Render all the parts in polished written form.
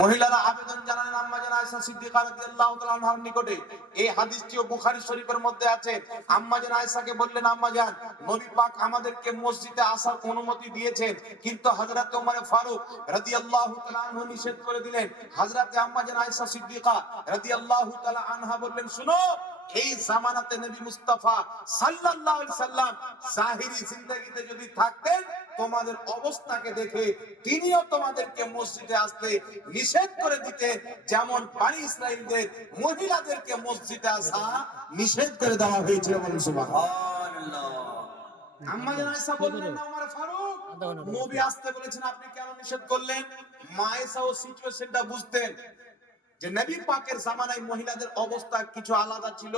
মহিলারা আবেদন জানালেন আম্মা জান আয়েশা সিদ্দিকা রাদিয়াল্লাহু তাআলা আনহার নিকটে। এই হাদিসটিও বুখারী শরীফের মধ্যে আছে। আম্মা জান আয়েশাকে বললেন, আম্মা জান, নবী পাক আমাদেরকে মসজিদে আসার অনুমতি দিয়েছেন, কিন্তু হযরত ওমর ফারুক রাদিয়াল্লাহু তাআলা আনহু নিষেধ করে দিলেন। হযরত আম্মা জান আয়েশা সিদ্দিকা রাদিয়াল্লাহু তাআলা আনহা বললেন, শুনো, এই জামানাতে নবী মুস্তাফা সাল্লাল্লাহু আলাইহি সাল্লাম জাহিরি জিন্দেগিতে যদি থাকতেন, তোমাদের অবস্থাকে দেখে তিনিও তোমাদেরকে মসজিদে আসতে নিষেধ করে দিতেন, যেমন বনি ইসরাইলদের মহিলাদেরকে মসজিদে আসা নিষেধ করে দেওয়া হয়েছিল। বলুন সুবহানাল্লাহ। আম্মা জান আয়েশা বললেন, ওমর ফারুক, নবী আসতে বলেছেন, আপনি কেন নিষেধ করলেন? মা আয়েশা ও সিচুয়েশনটা বুঝতেন যে নবী পাকের জামানায় মহিলাদের অবস্থা কিছু আলাদা ছিল,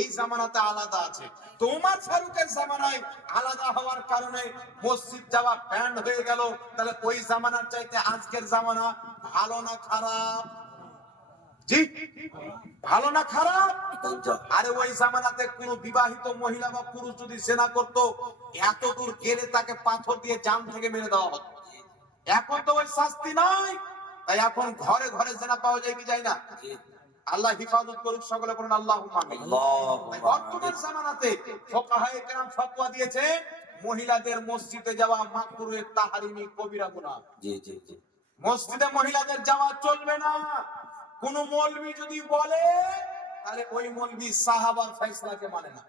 এই জামানাতে আলাদা আছে। তো ওমর ফারুকের জামানায় আলাদা হওয়ার কারণে মসজিদ যাওয়া ব্যান্ড হয়ে গেল। তাহলে ওই জামানার চাইতে আজকের জামানা ভালো না খারাপ? জি, ভালো না খারাপ? আরে ওই জামানাতে কোন বিবাহিত মহিলা বা পুরুষ যদি জিনা করত, এত দূর গেলে তাকে পাথর দিয়ে জান থেকে মেরে দেওয়া হতো। এখন তো ওই শাস্তি নাই, তাই এখন ঘরে ঘরে জিনা পাওয়া যায় কি যায় না? আল্লাহ হেফাজত করুক, সকলে বলুন আল্লাহুম্মা আমিন। বর্তমান জামানাতে ফুকাহায়ে কেরাম ফতোয়া দিয়েছে, মহিলাদের মসজিদে যাওয়া মাকরুহে তাহরিমি কবিরা গুনাহ। জি জি জি, মসজিদে মহিলাদের যাওয়া চলবে না। কোন মৌলবি যদি বলে, তাহলে ওই মৌলবি সাহাবার ফয়সালাকে মানে না।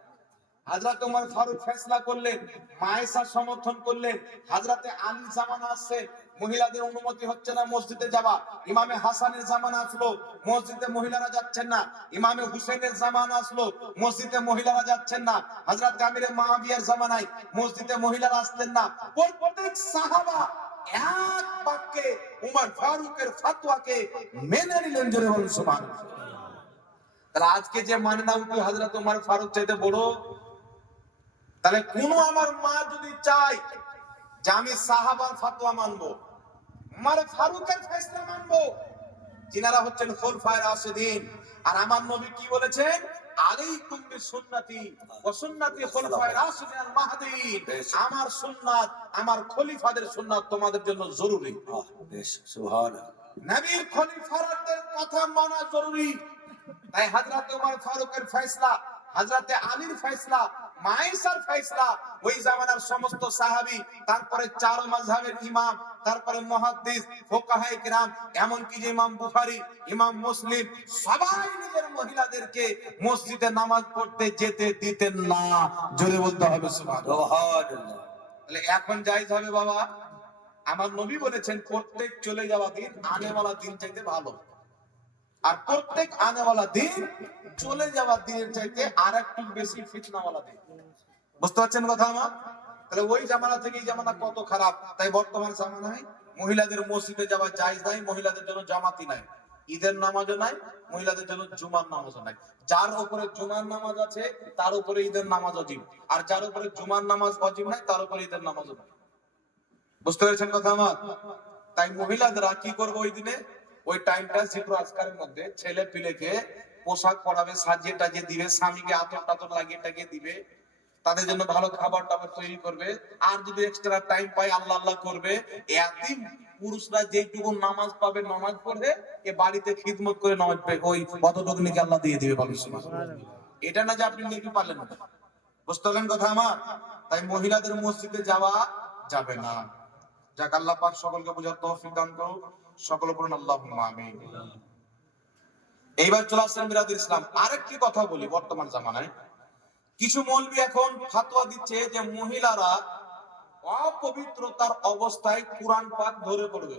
হযরত ওমর ফারুক ফয়সালা করলেন, মায়েশা সমর্থন করলেন। হযরতে আলী জামানা আসছে, মহিলাদের অনুমতি হচ্ছে না মসজিদে যাওয়া। ইমামে হাসানের জামানা আসলো, মসজিদে মহিলারা যাচ্ছেন না। ইমামে হুসেনের জামানা আসলো, মসজিদে মহিলারা যাচ্ছেন না। হযরত আমিরে মুআবিয়ার জামানায় মসজিদে মহিলারা আসতেন না। প্রত্যেক সাহাবা এক বাক্যে ওমর ফারুকের ফতোয়াকে মেনে নিলেন। জোরে বলুন সুবহানাল্লাহ। তাহলে আজকে যে মানে না উঠে হযরত ওমর ফারুক চাইতে বড়, তাহলে কোন আমার মা যদি চায় যে আমি সাহাবার ফতোয়া মানবো, ওমর ফারুকের ফয়সালা মানবো, যিনারা হচ্ছেন খুলফায়ে রাশিদিন, আর আমার নবী কি বলেছেন? আলাইকুম বিসুন্নতি ওয়া সুন্নতি খুলফায়ে রাশিদিন আল মাহদিয়িন, আমার সুন্নাত, আমার খলিফাদের সুন্নাত তোমাদের জন্য জরুরি। বেশ, সুবহানাল্লাহ। নবীর খলিফাদের কথা মানা জরুরি। তাই হযরত ওমর ফারুকের ফয়সালা, হযরতে আলীর ফয়সালা, মায়েশার ফয়সালা, ওই জামানার সমস্ত সাহাবী, তারপরে চার মাযহাবের ইমাম, তারপরে মুহাদ্দিস, ফুকাহায়ে কেরাম, এমন কি যে ইমাম বুখারী, ইমাম মুসলিম, সবাই নিজের মহিলাদেরকে মসজিদে নামাজ পড়তে যেতে দিতেন না। জোরে বলতে হবে সুবহানাল্লাহ। তাহলে এখন জায়েজ হবে বাবা? আমার নবী বলেছেন, প্রত্যেক চলে যাওয়া দিন আনেওয়ালা দিন চাইতে ভালো, আর প্রত্যেক আনেওয়ালা দিন চলে যাওয়া দিনের চাইতে আর একটু বেশি ফিতনাওয়ালা দিন। বুঝতে পারছেন কথা আমার? তাহলে ওই জামানা থেকে এই জামানা কত খারাপ। তাই বর্তমান জামানায় মহিলাদের মসজিদে যাওয়া জায়েজ নাই, মহিলাদের জন্য জামাতি নাই, ঈদের নামাজও নাই, মহিলাদের জন্য জুমার নামাজও নাই। যার উপরে জুমার নামাজ আছে তার উপরে ঈদের নামাজ ওয়াজিব, আর যার উপরে জুমার নামাজ ওয়াজিব নাই তার উপরে ঈদের নামাজও নাই। বুঝতে পেরেছেন কথা আমার? তাই মহিলাদেরা কি করবে ওই দিনে? ওই টাইমটা জিক্র আজকারের মধ্যে ছেলে পিলেকে পোশাক পরাবে, সাজিয়ে টাজিয়ে দিবে, স্বামীকে আতর টাতর লাগিয়ে টাকিয়ে দিবে, তাদের জন্য ভালো খাবার টাবার তৈরি করবে, আর যদি এক্সট্রা টাইম পায় আল্লাহ আল্লাহ করবে। এতিম পুরুষরা যেটুকু নামাজ পাবে নামাজ পড়বে, এ বাড়িতে খিদমত করে নামাজ পাবে, ওই অতটুকু নাকি আল্লাহ দিয়ে দিবে। বলেন সুবহানাল্লাহ। এটা না যে আপনি নেকি পারলেন না। বুঝতে পারলেন কথা আমার? তাই মহিলাদের মসজিদে যাওয়া যাবে না। যাক, আল্লাহ পাক সকলকে বোঝার তৌফিক দান করুন, সকলে বলুন আল্লাহুম্মা আমিন। এইবার চলে আসছেন মিরাদুল ইসলাম। আরেকটি কথা বলি, বর্তমান জামানায় কিছু মৌলবি এখন ফতোয়া দিচ্ছে যে মহিলারা অপবিত্রতার অবস্থায় কোরআন পাক ধরে পড়বে।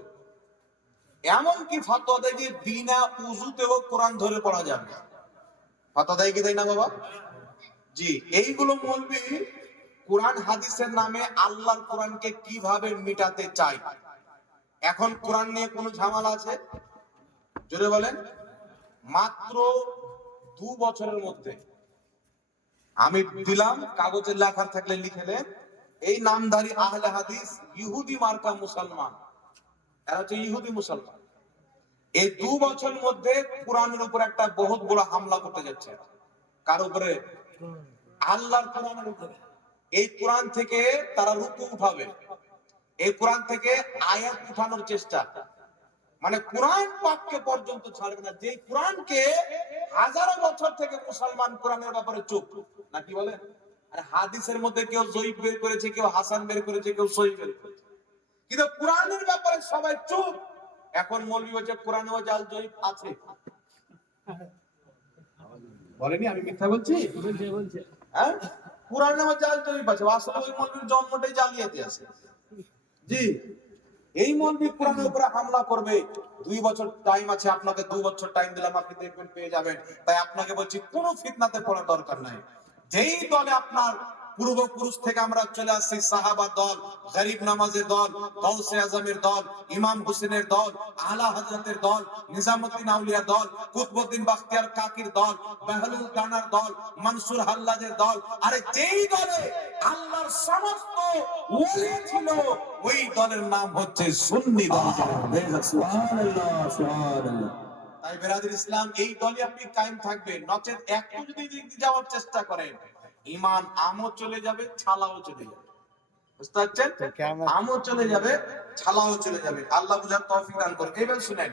এমন কি ফতোয়া দেয় যে বিনা উযুতেও কোরআন ধরে পড়া যাবে। ফতোয়া দেয় কি দেয় না বাবা? জি, এইগুলো মৌলবি কোরআন হাদিসের নামে আল্লাহর কোরআনকে কিভাবে মিটাতে চায়। এখন কোরআন নিয়ে কোনো ঝামেলা আছে? জোরে বলেন। মাত্র 2 বছরের মধ্যে আমি দিলাম, কাগজে লেখা থাকলে লিখে দেন, এই নামধারী আহলে হাদিস ইহুদি মার্কা মুসলমান, এরা হচ্ছে ইহুদি মুসলমান, এই 2 বছরের মধ্যে কোরআনের উপর একটা বহুত বড় হামলা করতে যাচ্ছে। কার উপরে? আল্লাহর কোরআনের উপরে। এই কোরআন থেকে তারা রুকু উঠাবে, এই কোরআন থেকে আয়াত উঠানোর চেষ্টা, মানে কোরআন পাককে পর্যন্ত ছাড়বে না, যে কোরআনকে হাজারো বছর থেকে মুসলমান কোরআনের ব্যাপারে চুপ। নাকি বলে? আর হাদিসের মধ্যে কেউ জয়ীফ বের করেছে, কেউ হাসান বের করেছে, কেউ সহিহ বের করেছে, কিন্তু কোরআনের ব্যাপারে সবাই চুপ। এখন মৌলভী বলছে কোরআনেও জাল জয়ীফ আছে। বলেনি? আমি মিথ্যা বলছি? হ্যাঁ, কোরআনেও জাল জয়ীফ আছে। আসলে ওই মৌলভীর জন্মটাই জালিয়াতি আছে। জি, এই মৌলভী কোরআনের উপরে হামলা করবে। 2 বছর টাইম আছে, আপনাকে 2 বছর টাইম দিলাম, আপনি দেখবেন পেয়ে যাবেন। তাই আপনাকে বলছি কোনো ফিতনাতে পড়ার দরকার নাই। যেই দলে আপনার পূর্বপুরুষ থেকে আমরা চলে আসছি, সাহাবা দল, গরিব নামাজের দল, গাউসে আজমের দল, ইমাম হোসেনের দল, আলা হযরতের দল, নিজামউদ্দিন আউলিয়া দল, কুতবউদ্দিন বাখতিয়ার কাকির দল, বেহলুল দানার দল, মনসুর হাল্লাজের দল, আরে যেই দলে আল্লাহর সমস্ত ওলি ছিল, ওই দলের নাম হচ্ছে সুন্নি দল। সুবহানাল্লাহ, সুবহানাল্লাহ। তাই বেরাদুল ইসলাম, এই দলে আপনি কায়েম থাকবেন, নচেত একটু যদি দিক যাওয়ার চেষ্টা করেন, ঈমান আমও চলে যাবে, ছালাও চলে যাবে। বুঝতে পারছেন? আমও চলে যাবে, ছালাও চলে যাবে। আল্লাহ বুঝার তৌফিক দান করুন। এবার শুনেন,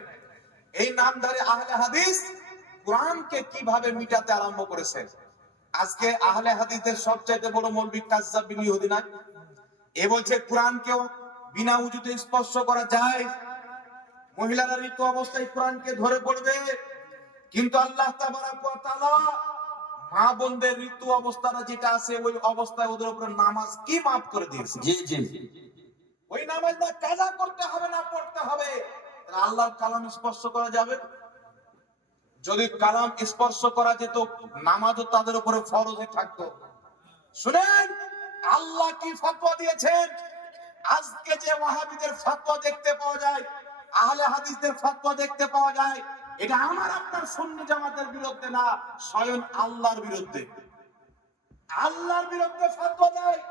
এই নামধারী আহলে হাদিস কোরআনকে কিভাবে মিটাতে আরম্ভ করেছেন। আজকে আহলে হাদিসের সবচাইতে বড় মৌলভী কাজ্জাব বিন ইহুদি না, এ বলছে কোরআনকেও বিনা উজুতে স্পর্শ করা যায়, মহিলারা ঋতু অবস্থায় কোরআনকে ধরে পড়বে, কিন্তু আল্লাহ তাবারাক ওয়া তাআলা মা বোনদের ঋতু অবস্থাটা যেটা আছে ওই অবস্থায় ওদের উপরে নামাজ কি মাফ করে দিয়েছে। জি জি, ওই নামাজ না কাজা করতে হবে না পড়তে হবে। আল্লাহর কালাম স্পর্শ করা যাবে? যদি কালাম স্পর্শ করা যেত, নামাজও তাদের উপরে ফরজে থাকতো। শুনেন, আল্লাহ কি ফতোয়া দিয়েছেন। আজকে যে ওয়াহাবিদের ফতোয়া দেখতে পাওয়া যায়, আহলে হাদিসদের ফতোয়া দেখতে পাওয়া যায়, এটা আমার আপনার সুন্নি জামাতের বিরুদ্ধে না, স্বয়ং আল্লাহর বিরুদ্ধে। আল্লাহর বিরুদ্ধে ফতোয়া দেয়।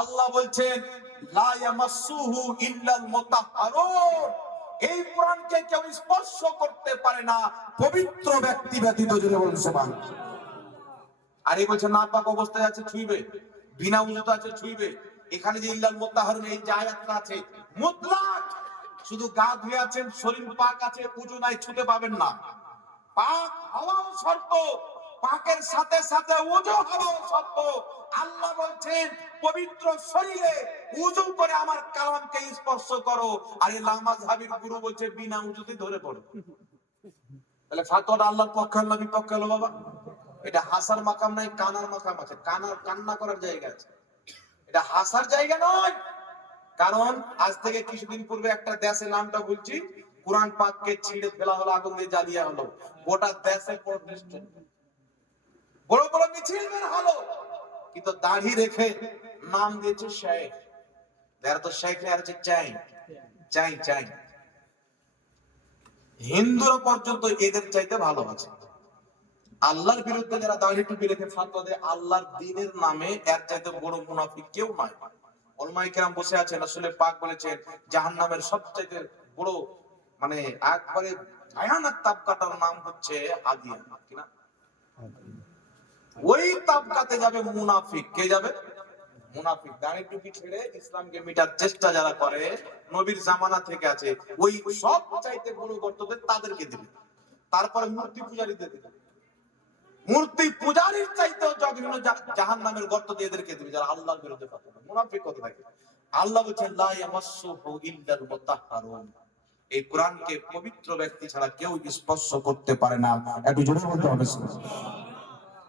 আল্লাহ বলছেন লা ইয়ামাসসুহু ইল্লাল মুতাহহারুন, এই কোরআনকে কেউ স্পর্শ করতে পারে না পবিত্র ব্যক্তি ব্যতীত। জোরে বলুন সুবহানাল্লাহ। আর এই বলছে নাপাক অবস্থায় আছে ছুঁইবে, বিনা উযুতে আছে ছুঁইবে। এখানে যে ইল্লাল মুতাহহারুন এই যে আয়াতটা আছে মুতলাক, শুধু গা ধুয়ে আছেন, শরীর পাক আছে, উযু নাই, ছুঁতে পাবেন না। পাক হওয়াও শর্ত, পাকের সাথে সাথে উযু হওয়াও শর্ত। আল্লাহ বলছেন পবিত্র শরীরে উযু করে আমার কালামকে স্পর্শ করো, আর এই লামাযহাবির গুরু বলছে বিনা উযুতে ধরে পড়ো। তাহলে ফাতোয়াটা আল্লাহর পক্ষে হলো না বিপক্ষে হলো বাবা? এটা হাসার মাকাম নাই, কানার মাকাম আছে, কান্না করার জায়গা আছে, এটা হাসার জায়গা নয়। কারণ আজ থেকে কিছুদিন পূর্বে একটা দেশে, নামটা বলছি, কোরআন পাককে ছিঁড়ে ফেলা হলো, আগুন দিয়ে জ্বালিয়ে হলো, গোটা দেশে প্রোটেস্ট, বড় বড় মিছিল বের হলো, কিন্তু দাড়ি রেখে নাম দিয়েছে শেখ। এরা তো শেখ আর চাই চাই চাই। হিন্দুরা পর্যন্ত এদের চাইতে ভালো আছে। আল্লাহর বিরুদ্ধে যারা দাড়ি টুপি রেখে ফাতোয়া দেয় আল্লাহর দ্বীনের নামে, এর চাইতে বড় মুনাফিক কেউ নয়। উলামায়ে কেরাম বসে আছেন, রাসূল পাক বলেছেন জাহান্নামের সবচাইতে বড় মানে একবারে ভয়ানক তাবকাটার নাম হচ্ছে হাদিয়া। কি না? ওই তাবকাতে যাবে মুনাফিক। কে যাবে? মুনাফিক। দাড়ি টুপি ছেড়ে ইসলামকে মিটার চেষ্টা যারা করে, নবীর জামানা থেকে আছে, ওই সব চাইতে বড় গর্ততে তাদেরকে দিবে। তারপরে মূর্তি পূজারীদের দিবে, মূর্তি পূজারীর চাইতেও জঘন্য জাহান্নামের গর্ত দিয়ে এদেরকে দিবে যারা আল্লাহর বিরুদ্ধে কথা বলে। মুনাফিক কত থাকে। আল্লাহ বলেন লা ইয়ামাসসুহু ইল্লাল মুতাহহারুন, এই কোরআনকে পবিত্র ব্যক্তি ছাড়া কেউ স্পর্শ করতে পারে না। একটু জোরে বলতে হবে।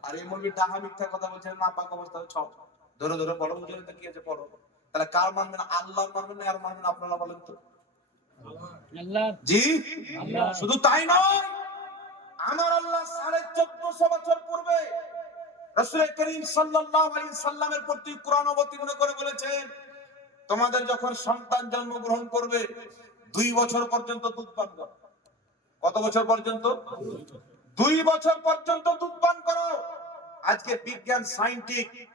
আর এই মুরগি ডাহা মিথ্যা কথা বলছেন, না পাক অবস্থায় ছক ধরে ধরে পড়ো, বুঝে কি আছে পড়ো। তাহলে কার মানবেন? আল্লাহর মানবেন না আর মানবেন আপনারা বলেন তো? আল্লাহ। জি আল্লাহ। শুধু তাই নয়, আমার আল্লাহ 1450 বছর পূর্বে রাসূল করিম সাল্লাল্লাহু আলাইহি সাল্লামের প্রতি কোরআন অবতীর্ণ করে বলেছেন, তোমাদের যখন সন্তান জন্মগ্রহণ করবে 2 বছর পর্যন্ত দুধ পান করো। কত বছর পর্যন্ত? 2 বছর পর্যন্ত দুধ পান করো। আজকে বিজ্ঞান সায়েন্টিফিক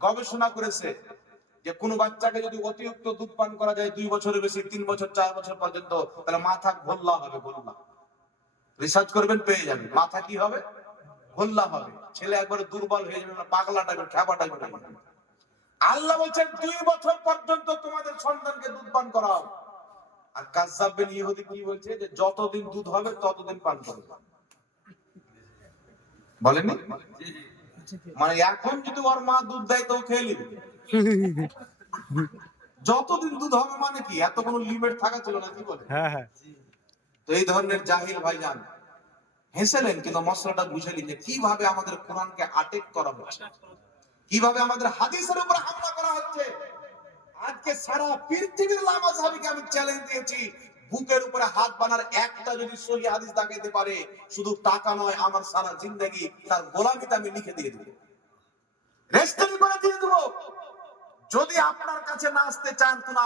গবেষণা করেছে যে কোন বাচ্চাকে যদি অতিরিক্ত দুধ পান করা যায় 2 বছরের বেশি, 3 বছর 4 বছর পর্যন্ত, তাহলে মাথা গোল্লা হবে। গোল্লা রিসার্চ করবেন, পেয়ে যাবেন। মাথা কি হবে? গোল্লা হবে। ছেলে একবারে দুর্বল হয়ে যাবে, পাগলা টাইপের, খেপা টাইপের। আল্লাহ বলছেন 2 বছর পর্যন্ত তোমাদের সন্তানকে দুধ পান করাও। আর কাজ্জাব বিন ইহুদি কি বলছে যে যতদিন দুধ হবে ততদিন পান করবে। বলেনি? মানে এখন যদি ওর মা দুধ দেয় তো ও খেয়ে নিবে। যতদিন দুধ হবে মানে কি, এত কোনো লিমিট থাকা ছিল না, কি বলে? হ্যাঁ হ্যাঁ তো এই ধরনের জাহিল ভাইজান হেসেলেন, কিন্তু মশলাটা বুঝালি যে কিভাবে আমাদের কোরআনকে আটেক করা হচ্ছে, কিভাবে আমাদের হাদিসের উপর হামলা করা হচ্ছে। আজকে সারা পৃথিবীর লামা সাহাবীকে আমি চ্যালেঞ্জ দিয়েছি, বুকের উপরে হাত বানার একটা যদি সহি হাদিস দেখাইতে পারে, শুধু টাকা নয়, আমার সারা জিন্দেগি তার গোলামিতে আমি লিখে দিয়ে দেব, রেজিস্ট্রি করে দিয়ে দেব। যদি আপনার কাছে না আসতে চান, কোন